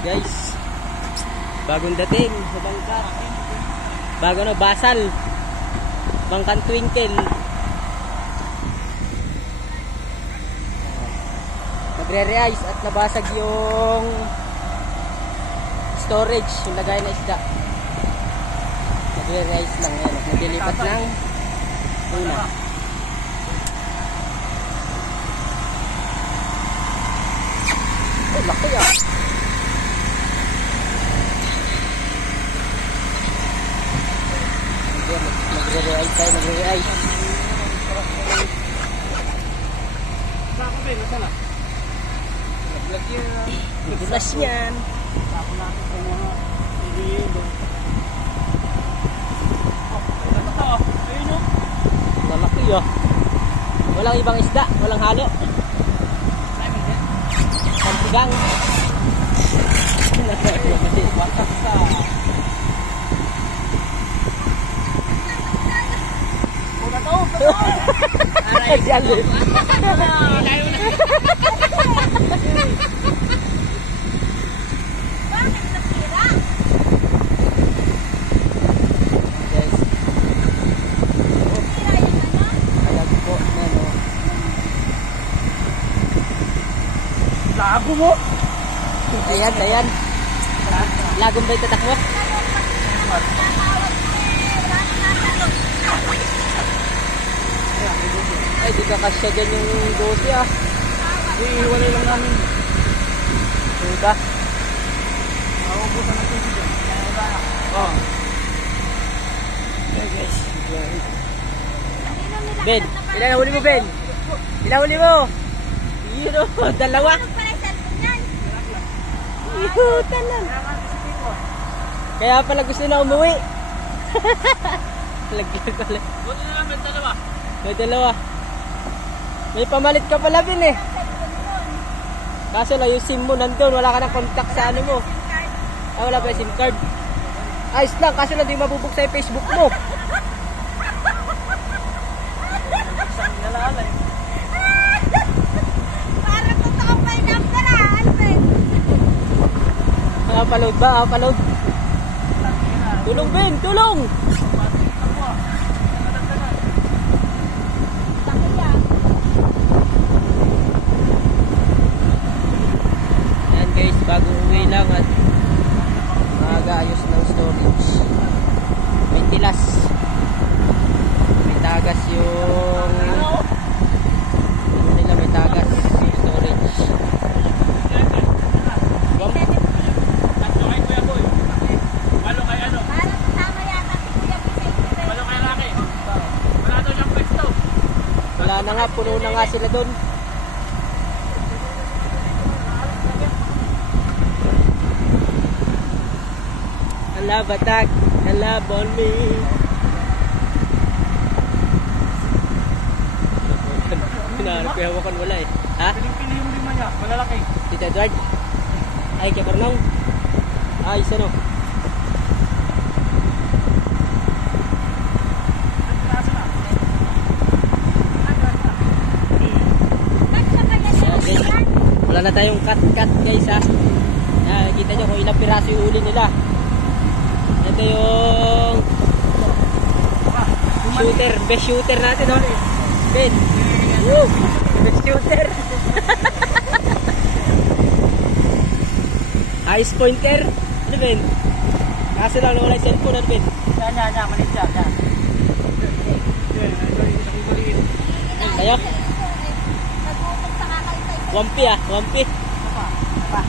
Guys, bagong dating sa bangka. Bago na, basal. Bangkan Twinkle. Nagre-re-ice at nabasag yung storage, yung lagay na isda. Nagre-re-ice lang yan. Naglilipat lang. Una. Oh, laki ah. Nagre-re-ice tayo, nagre-re-ice. Saan ko ba? Nasaan na? Nagbulas yan. Tapos natin sa mga ililo. Oh, ayun na to. Ayun o. Lalaki ah. Walang ibang isda, walang halo. Simon din. Pampigang. Wasak sa. Una to. Aray, galit. Layo na. Bakit nasira? Guys, Nasira yung ano? alag po na no. Lago mo. Ayan, ayan. Lagom ba yung tatak mo? Ay, di ka kasya dyan yung 12 ah. Iiwalay lang namin. Diba? Nauubusan ng tubig dyan. Oh. Okay guys. Ben, ilan huli mo Ben? Ilan huli mo? Yun o, dalawa. Ano pala yung cellphone yan? Ihutan lang. Kaya pala gusto na umuwi. Laglag pala. Buti na lang may dalawa. May dalawa. May pamalit ka pala Ben eh. Kaso lang yung SIM mo nandun, wala ka ng contact sa ano mo. Ah, wala pa yung SIM card. Ayos lang, kaso lang di mabubuksa yung Facebook mo. Isang nalala eh. Parang totoo pa yung number ah, Alvin. Nakapaload ba? Nakapaload. Tulong Ben, tulong! Bakit yan? Ayan guys, bago uwi lang at mag-aayos ng storage. May tilas. May tagas yung ano nila, may tagas yung storage. Tatlo kay Kuya Boy. Walo kay ano? Parang kasama yata si Kuya Bisay. Walo kay Laki. Wala daw siyang pwesto. Wala na nga, puno na nga sila doon. Hala Batag, hala Bonmi. Hinahanap ko yung hawakan, wala eh. Ha? Piling-pili yung lima niya. Malalaki. Tito Edward? Ay, kay Barnong? Ay, isa no? Kaso na. Kasya kaya siya Okay. yan? Wala na tayong cut guys ha. Kita nyo kung ilang piraso yung huli nila. Ito yung shooter, best shooter natin no? Ben. Woo! Best shooter. Ice pointer. Ano Ben? Kaso lang wala yung cellphone ano Ben? Yan. Malit siya. Yan. Kayo? Nag-uupog sa kakaitay. Wampi ah, wampi. Pa.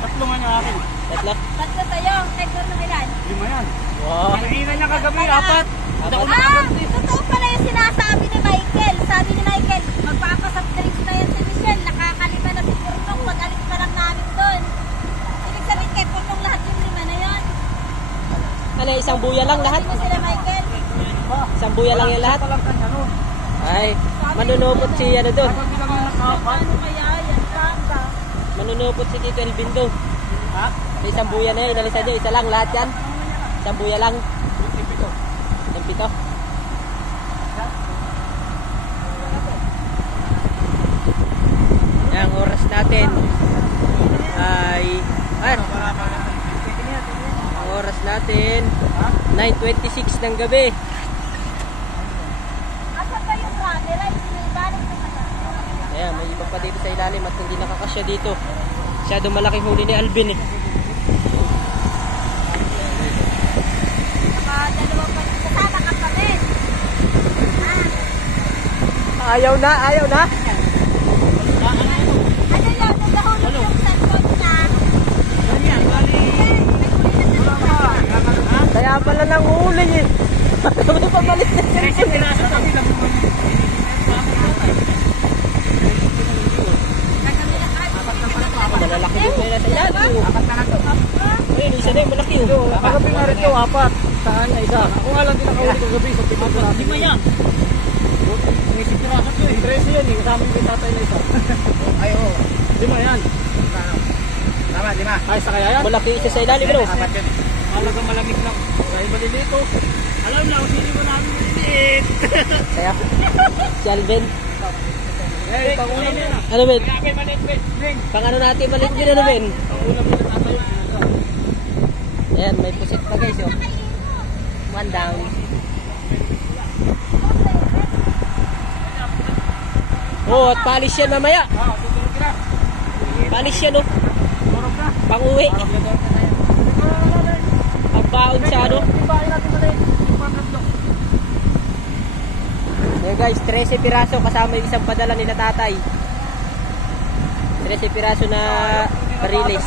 Tatlo nga niya akin. Tatlo. Tatlo tayo. Negor ng ilan? Lima yan. Wow. Nakikita niya kagabi, apat. Totoo pala yung sinasabi ni Michael. Sabi ni Michael, magpapasap drinks na yan si Michelle. Nakakalima na si Purnong. Pag-alis pa lang namin doon. Ibig sabihin kay Purnong lahat yung lima na yun. Ano, isang buya lang lahat? Sabi mo sila Michael. Isang buya lang yung lahat? Walang kanya no. Ay, manunupot si ano doon. Pagod lang yung nakapat. Ano kaya yan? Samba. Manunupot si Tito Elvin doon. Ha? Sa isang buya na yun, inalisan nyo, isa lang lahat yan. Isang buya lang. Tipito. Isang pito. Ang oras natin ay Ay, ang oras natin, 9:26 ng gabi. Asan ba yung brother? Ay, sinibalik naman na. Ayan, may iba pa dito sa ilalim at hindi nakakasya dito. Masyadong malaking huli ni Alvin eh. Dalawa pa. Kasama ka pa rin. Ayaw na, ayaw na. Ano lang, nagahulog yung cellphone niya. Kaya pala nang huli eh. Ano pa balik na cellphone? Malalaki din pala sa ilalim. Apat na lang to. Ayun, isa na yung malaki oh. Kagabi nga rin to, apat. Saan na isa? Ako nga lang din nakahuli ko gabi sa tingin ko natin. Lima yan. May sitirasan ko eh. 13 yan eh. Kasama yung tatay na isa. Ay, oo. Lima yan. Tama, lima. Ay, sa kaya yan? Malaki isa sa ilalim bro. Apat yan. Malagang malamig lang. Dahil malilito. Alam na, kung sino mo namin maliliit. Kaya, si Alvin. Eh, pangulam yan ah. Ano Ben? Kaya kayo maliit, Ben. Pang ano natin maliit din ano Ben? Pangulam yan ang tatayo. Ayan, may pusit pa guys oh. One down. Oh, at palis yan mamaya. Ah, tutulog ka na. Palis yan oh. Tulog ka. Pang-uwi. Ang baon sa ano. Bahay natin maliit. Yung pang-tatlo. Ayan guys, 13 piraso kasama yung isang padala nila tatay. 13 piraso na bariles.